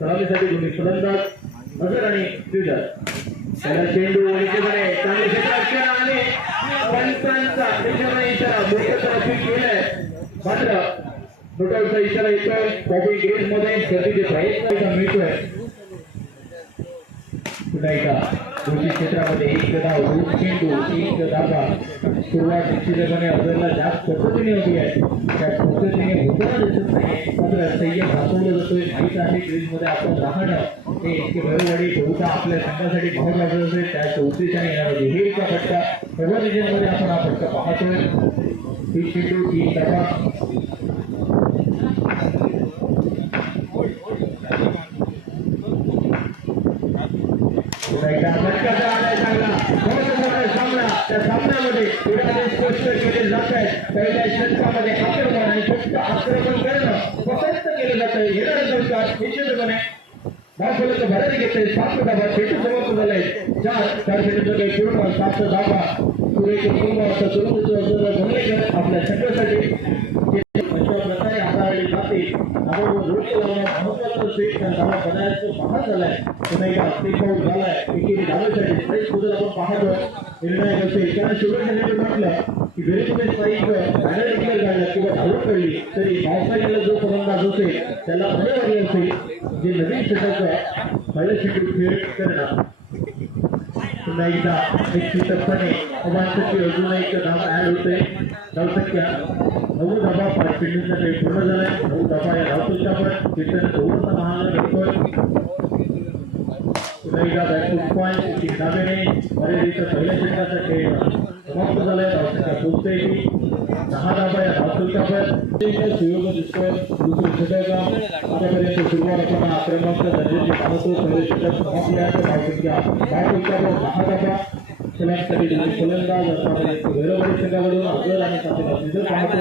सलामीसाठी दोन्ही फलंदाज अझर आणि श्रीधर त्याला चेंडू इकडे चांगले क्षेत्ररक्षण आणि पंचांचा त्याच्यामुळे इशारा मोठ्या केलाय मात्र नोटाचा इशारा येतोय बॉबी ग्रीन मध्ये गतीचे प्रयत्न मिळतोय पुन्हा एकदा दोन्ही क्षेत्रामध्ये एक धाव दोन चेंडू एक धावा सुरुवात निश्चितपणे अझरला जास्त पद्धतीने होती आहे त्या पद्धतीने होताना दिसत नाही मात्र संयम दाखवला जातोय माहीत आहे क्रीजमध्ये आपण राहणं हे इतके भरवाडी बहुधा आपल्या संघासाठी महत्वाचं असेल त्याच्या उद्देशाने येणार होती हे एका फटका सर्व रिजनमध्ये आपण हा फटका पाहतोय तीन चेंडू तीन धावा त्या सामन्यामध्ये स्पष्ट केले जात आहे पहिल्या षटकामध्ये आक्रमण आणि फक्त आक्रमण करणं पसंत केलं जात आहे येणारे संस्कार निश्चितपणे धावफलक भरारी घेतले 7 धावा चेंडू समाप्त झालाय 4 चेंडूचा काही पूर्ण 7 धावा सुरेख पूर्ण आपल्या संघासाठी अशा प्रकारे हाताळली जाते महत्वाचं सेट धावा बनायचं पाहत झालाय पुन्हा एकदा स्टेप आउट झालाय एकेरी धावेसाठी स्ट्राईक सुद्धा आपण पाहतो निर्णायक असेल कारण शिवसेनेने म्हटलं की जरी तुम्ही स्ट्राईक बॅनर डिक्लेअर झाला किंवा धावत पडली तरी पावसाळ्याला जो फलंदाज असेल त्याला अनिवार्य असेल जे नवीन षटक पहिल्या षटक खेळ करणं पुन्हा एकदा निश्चितपणे अवांछित अजून एक धाव ऍड होते धावसंख्या 9 धावा 5 चेंडूंचा खेळ पूर्ण झालाय 9 धावा या धावसंख्यावर चेतन ओव्हरचा महाल घेतोय पुन्हा एकदा बॅकफूट पॉईंट 3 धावेने मर्यादित पहिल्या षटकाचा खेळ समाप्त झालाय धावसंख्या पोहोचते की 10 धावा या धावसंख्यावर सुयोग दिसतोय दुसरे षटक आतापर्यंत सुरुवात आपण आक्रमक दर्जाची पाहतो पहिले षटक समाप्त धावसंख्या 10 धावा सलामीसाठी दोन्ही फलंदाज आतापर्यंत भैरववाडी संघाकडून अझर आणि साथीदार श्रीधर पाहतो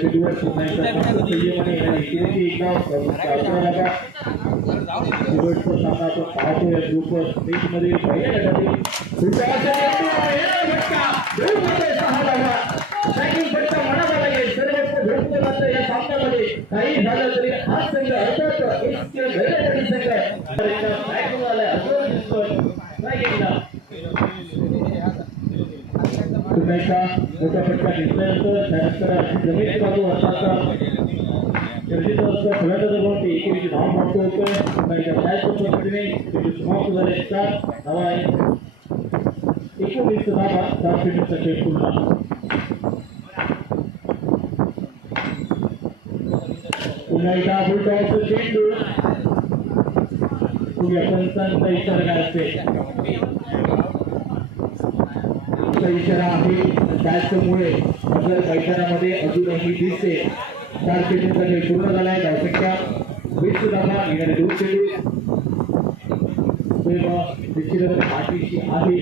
चेंडूवर पुन्हा एकदा संयमाने येणारी एक धाव 11 धावा शेवटचा सामना आपण पाहतोय ग्रुप स्टेजमध्ये पहिल्या गटातील म्हणावा लागेल सर्वत्र भेटलं जातं या सामन्यामध्ये काही झालं तरी हा संघ अर्थात भैरववाडी संघ आलाय अझर दिसतोय पुन्हा एकदा मोठा फटका घेतल्यानंतर त्यानंतर जमीन बाजू अर्थात चर्चित असतं फलंदाज दबावते एकेरीची धाव प्राप्त होतोय पुन्हा एकदा त्याच पद्धतीने समाप्त झाले 4 धावा 19 धावा 4 चेंडूचा खेळ पूर्ण पुन्हा एकदा बुलटॉपचं चेंडू तुम्ही पंचांचा इशारा काय असते इशारा आहे त्याचमुळे अझर मैदानामध्ये अजूनही दिसते 4 चेंडूचा खेळ पूर्ण झालाय धावसंख्या 20 धावा येणारे 2 चेंडू निश्चितपणे पाठीशी आहे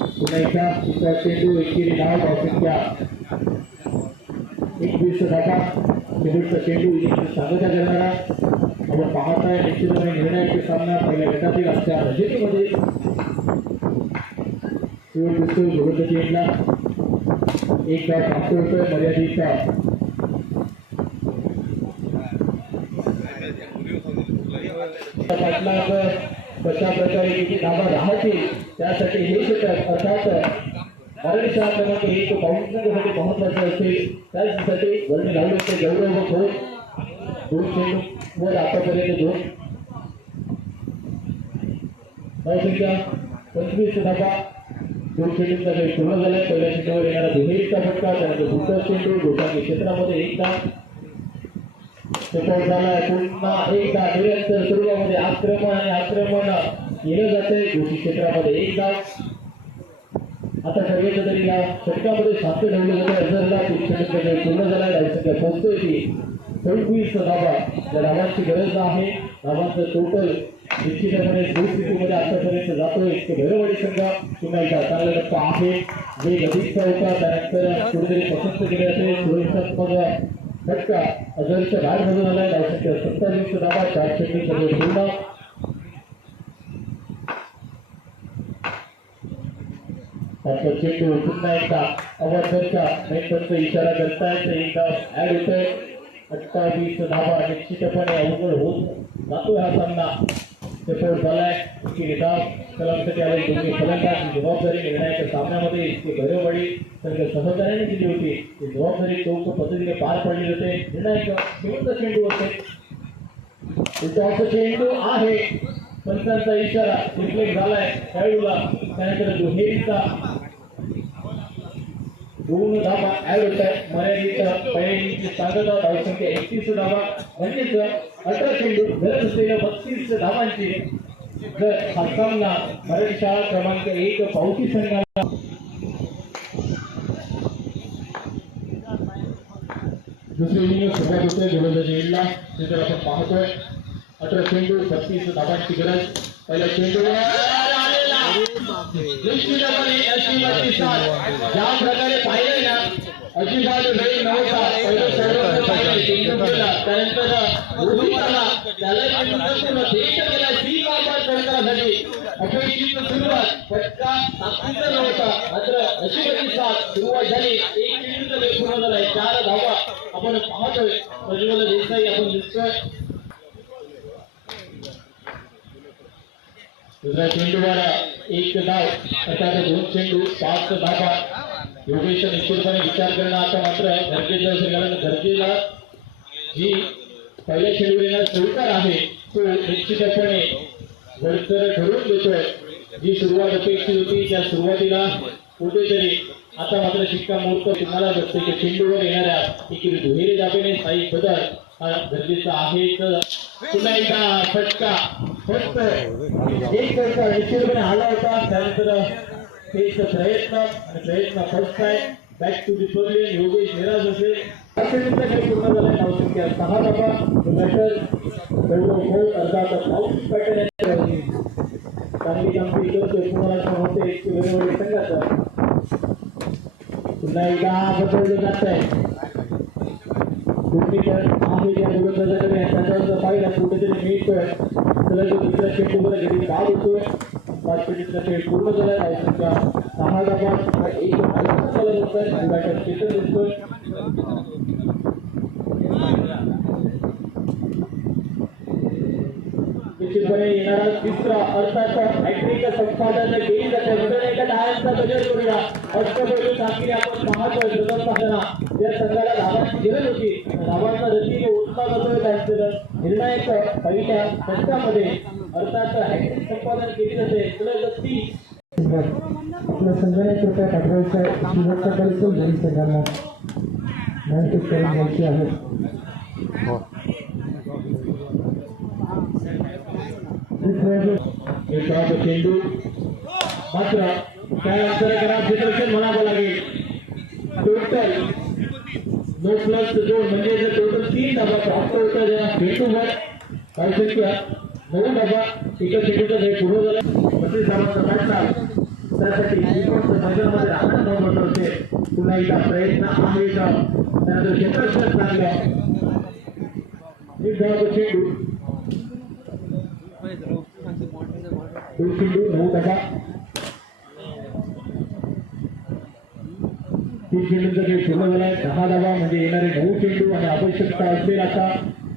पुन्हा एकदा दुसरा चेंडू एकेरी धाव धावसंख्या 21 धावा शेवटचा चेंडू स्वागत करणारा आपण पाहताय निश्चितपणे निर्णायक सामना पहिल्या गटातील आजच्या रजनीमध्ये चेंडला एक धाव प्राप्त होतोय मर्यादितचा कशा प्रकारे किती धावा राहतील त्यासाठी हे षटक अर्थात मराठीचा क्रमांक 1 बाउंड्रीसाठी महत्वाचे असेल त्यासाठी वर्णी लावले गौरव खोत 2 चेंडूवर आतापर्यंत 2 धावसंख्या 25 धावा 2 चेंडूंचा खेळ पूर्ण झालाय पहिल्या चेंडूवर येणारा दुहेरीचा फटका त्यानंतर दुसरा चेंडू गोटांगी क्षेत्रामध्ये एक धाव सेटआउट झालाय पुन्हा एकदा निरंतर सुरुवातीमध्ये आक्रमण आणि आक्रमण केलं जातंय गोटी क्षेत्रामध्ये एक धाव आता सर्वेचं तरी या षटकामध्ये 7 ठेवले जाते अझरला 3 चेंडूंचा खेळ पूर्ण झालाय धावसंख्या पोहोचतोय ती 26 धावा या धावांची गरज आहे धावांचं टोटल निश्चितपणे परिस्थितीमध्ये आतापर्यंत जातोय भैरववाडी संघ पुन्हा एकदा चांगला टप्पा आहे वेग अधिकचा होता त्यानंतर कुठेतरी पसंत केले असेल सुरक्षात्मक फटका अझरच्या बाहेर मधून आलाय धावसंख्या 27 धावा 4 चेंडूंचा खेळ पूर्ण चेंडू पुन्हा एकदा अवधरचा इशारा करतायत एक धाव ऍड होतोय 28 धावा निश्चितपणे अवघड होत जातो हा सामना सपोर्ट झालाय की डाव कलमसाठी आले दोन्ही फलंदाज जबाबदारी निर्णायक सामन्यामध्ये इतकी भरवडी संघ सहकार्याने दिली होती ती जबाबदारी चौक पद्धतीने पार पडली होते निर्णायक शेवटचा चेंडू होते चेंडू आहे पंचांचा इशारा रिफ्लेक्ट झालाय खेळाडूला त्यानंतर दुहेरीचा 2 धावा ऍड होत आहे मर्यादित पहिली सांगता धावसंख्या 31 धावा म्हणजेच 18 चेंडू गरज असलेल्या 32 धावांची जर हा सामना मराठी शाळा क्रमांक 1 पावती संघाला दुसरी इनिंग सुरुवात होते गोलंदाजी एंडला तिथे आपण पाहतोय 18 चेंडू 32 धावांची गरज पहिला चेंडू निश्चितपणे अशी प्रतिसाद ज्या प्रकारे पाहिले ना अजिबात वेळ नव्हता पहिलं सर्व चेंडू केला त्यानंतर रोहित आला त्याला संपूर्ण थेट केला सी काढतात सरकारासाठी अपेक्षित सुरुवात फटका ताकदीचा नव्हता मात्र अशी प्रतिसाद सुरुवात झाली एक चेंडूचा वेळ पूर्ण झालाय 4 धावा आपण पाहतोय प्रज्वल देसाई आपण दिसतोय दुसऱ्या चेंडूवर 1 धाव अर्थात 2 चेंडू 5 धावा योगेश निश्चितपणे विचार करणं आता मात्र गरजेचं असेल कारण गरजेला जी पहिल्या चेंडूवर येणारा चौकार आहे तो निश्चितपणे वरचढ ठरवून देतोय जी सुरुवात अपेक्षित होती त्या सुरुवातीला कुठेतरी आता मात्र शिक्कामोर्तब तुम्हाला बसते की चेंडूवर येणाऱ्या एकीकडे दुहेरी दाबेने साई बदल हा गरजेचा आहे तर पुन्हा एकदा फटका फक्त एक फटका निश्चितपणे आला होता त्यानंतर एक प्रयत्न फर्स्ट आहे back to the pavilion Yogesh Niraj असेल पूर्ण झालाय धावसंख्या 6 धावा बॅटर गौरव अर्थात पाऊस पॅटर्न चांगली कामगिरी करतोय पुन्हा होते वेगवेगळे संघाचं पुन्हा एकदा बदललं जात आहे आहे ज्या गोलंदाजाकडे त्याच्यावर पाहिला कुठेतरी मिळतोय त्याला जो दुसऱ्या चेंडूवर गेली बाद होतोय 5 चेंडूचा खेळ पूर्ण झाला धावसंख्या 6 धावा एक बॅटर चेतन दिसतोय निश्चितपणे येणारा तिसरा अर्थात हॅट्रिक संपादन केली जाते म्हणून एका धावांचा बजेट करूया अष्टपैलू कामगिरी आपण पाहतोय प्रथम पाहताना या संघाला धावांची गरज होती धावांचा रतीने उत्साह होतोय त्यांचं निर्णायक पहिल्या षटकामध्ये अर्थात हॅट्रिक संपादन केली जाते सलग 30 आपल्या संघाने कृपया पाठवायचा शेवटचा परिचय दोन्ही संघांना मॅच करून घ्यायची आहे चेंडू मात्र त्यानंतर क्षेत्ररक्षण म्हणावं लागेल टोटल नो प्लस 2 म्हणजे टोटल 3 धावा प्राप्त होता ज्या चेंडूवर काय संख्या 9 धावा एका चेंडूचा खेळ पूर्ण झाला 32 धावांचा फटका त्यासाठी मैदानामध्ये राहणं महत्त्वाचं होते पुन्हा एकदा प्रयत्न आहे का त्यानंतर क्षेत्ररक्षण चांगलं एक धावाचा चेंडू 2 चेंडू 9 धावा 3 चेंडूचा खेळ पूर्ण झालाय 10 धावा म्हणजे येणारे 9 चेंडू आणि आवश्यकता असेल आता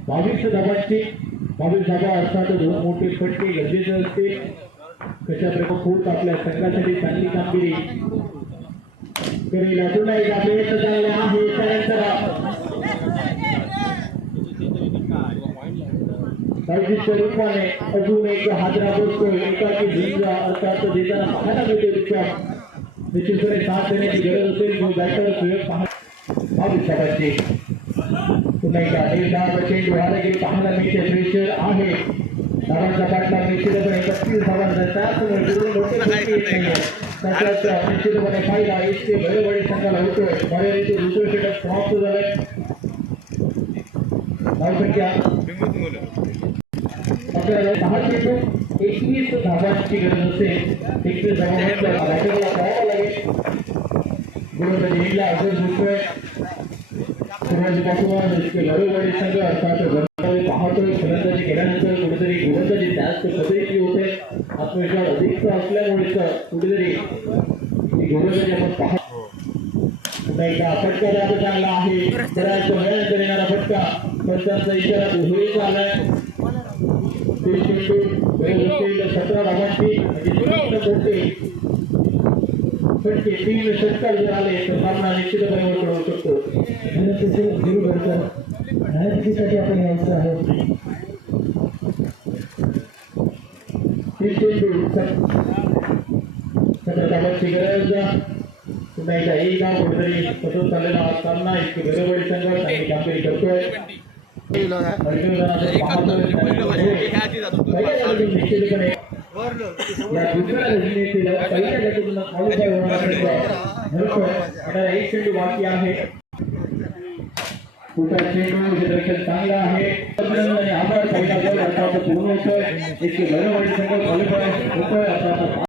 22 धावांची 22 धावा अर्थात 2 मोठे फटके गरजेचे असते कशा प्रकारे खूप आपल्या संघासाठी चांगली कामगिरी करेल अजून एक प्रयत्न चांगला आहे त्यानंतर बाईजीच्या रूपाने अजून एक हादरा बसतोय एकाची झुंजा अर्थात देताना पाहायला मिळते विक्रम निश्चितपणे साथ देण्याची गरज असेल जो बॅटर प्रयोग पाहण्याची पुन्हा एकदा 1 चेंडू व्हायला गेली पाहायला मिळते प्रेशर आहे धावांचा पाठला निश्चितपणे 31 धावांचा त्याचमुळे मोठे फटके येत नाहीये त्याच्यात निश्चितपणे फायदा इतके बळी संघाला होतोय मर्यादित दुसरं षटक समाप्त झालंय धावसंख्या आपल्याला 10 चेंडू 21 धावांची गरज असेल 21 धावांचा बॅटरला पाहावं लागेल गोलंदाजी एंडला अजून दिसतोय सुरुवातीपासून इतके लढवडी संघ अर्थात पाहतोय फलंदाजी केल्यानंतर कुठेतरी गोलंदाजी जास्त पद्धतीची होते आत्मविश्वास अधिक असल्यामुळे कुठेतरी गोलंदाजी आपण पाहतो पुन्हा एकदा फटका चांगला आहे बऱ्याच वेळानंतर येणारा फटका पंचांचा इशारा दुहेरीचा आलाय. 3 चेंडू वेळोवेळी 17 धावांची फटके 3 षटकार जर आले तर सामना निश्चितपणे मोकळा होऊ शकतो. साठी आपण यायचं आहे. 3 चेंडू 17 धावांची गरज. पुन्हा एकदा एक धाव कुठेतरी पसंत झालेला हा सामना इतकी वेळोवेळी संघ चांगली कामगिरी करतोय. निश्चितपणे या दुसऱ्या रणनीतीला पहिल्या गटातून क्वालिफाय होणार आता 1 चेंडू बाकी आहे. पुढचा चेंडू क्षेत्ररक्षण चांगला आहे आणि आभार पहिला गोल आता पूर्ण होतोय. इतकी वेळोवेळी संघ क्वालिफाय होतोय. आता